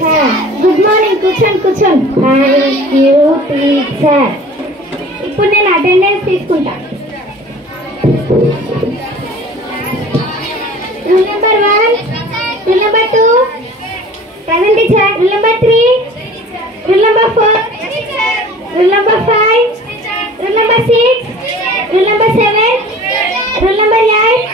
Good morning. కూర్చోండి కూర్చోండి. Thank you teacher. ఇప్పుడు నేను అటెండెన్స్ తీసుకుంటా. Rule number 1, rule number 2 present teacher, rule number 3, rule number 4, rule number 5, rule number 6, rule number 7, rule number 8.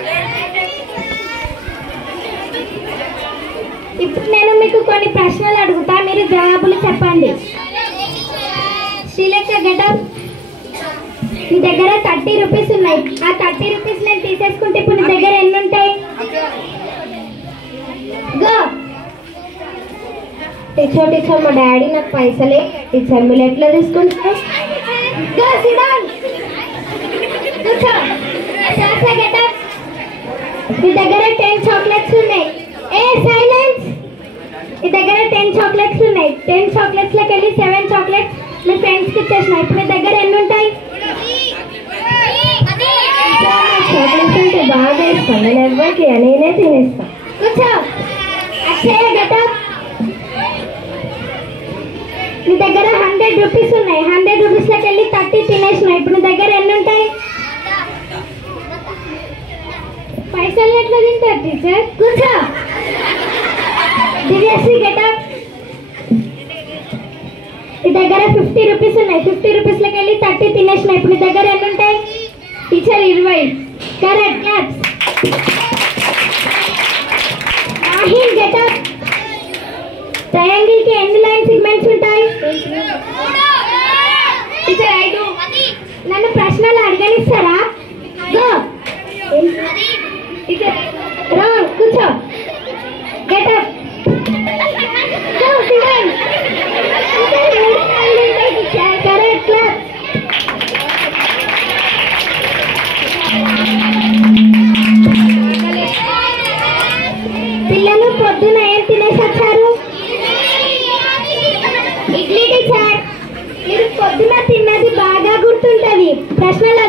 ఇప్పుడు నేను మీకు కొన్ని ప్రశ్నలు అడుగుతా, మీరు జవాబులు చెప్పండి. శ్రీలేఖ గెటప్. నీ దగ్గర 30 రూపీస్ ఉన్నాయి. ఆ 30 రూపీస్ నేను తీసేసుకుంటే ఇప్పుడు నీ దగ్గర ఎన్ని ఉంటాయి? గో. టీచర్ మా డాడీ నాకు పైసలే. టీచర్ మీరు ఎట్లా తీసుకుంటారు? Go sit down. కూర్చో. శ్రీలేఖ గెటప్. నీ దగ్గర 10 చాక్లెట్స్ ఉన్నాయి. ఏ సైలెన్స్. నీ దగ్గర 10 చాక్లెట్స్ ఉన్నాయి. 10 చాక్లెట్స్లోకి వెళ్ళి 7 చాక్లెట్స్ మీ ఫ్రెండ్స్కి ఇచ్చేసిన. ఇప్పుడు నీ దగ్గర ఎన్ని ఉంటాయి? చాక్లెట్స్ అంటే బాగా ఇస్తాను. నేను ఎవరికి నేనే తినేస్తాను. కూర్చో. అక్షయ గెటప్. నీ దగ్గర 100 రూపీస్ ఉన్నాయి. 100 రూపీస్లోకి వెళ్ళి 30 తినేసిన. ఇప్పుడు నీ దగ్గర ఎన్ని ఉంటాయి? పైసలు ఎట్లా తింటారు టీచర్? కూర్చో. దివ్యశ్రీ గెటప్. నీ దగ్గర 50 రూపీస్ ఉన్నాయి. 50 రూపీస్లోకి వెళ్ళి 30 తినేసిన. ఇప్పుడు నీ దగ్గర ఎన్ని ఉంటాయి? Teacher 20. Correct. Claps. Rahil get up. Triangle కి ఎన్ని లైన్ సెగ్మెంట్స్ ఉంటాయి? టీచర్ 5. నన్ను ప్రశ్నలు అడగనిస్తారా? గో. Teacher wrong. కూర్చో. Get up. Go sit down. Correct. Clap. పిల్లలు పొద్దున ఏం తినేసి వచ్చారు? ఇడ్లీ టీచర్. మీరు పొద్దున తిన్నది బాగా గుర్తుంటది. ప్రశ్నలు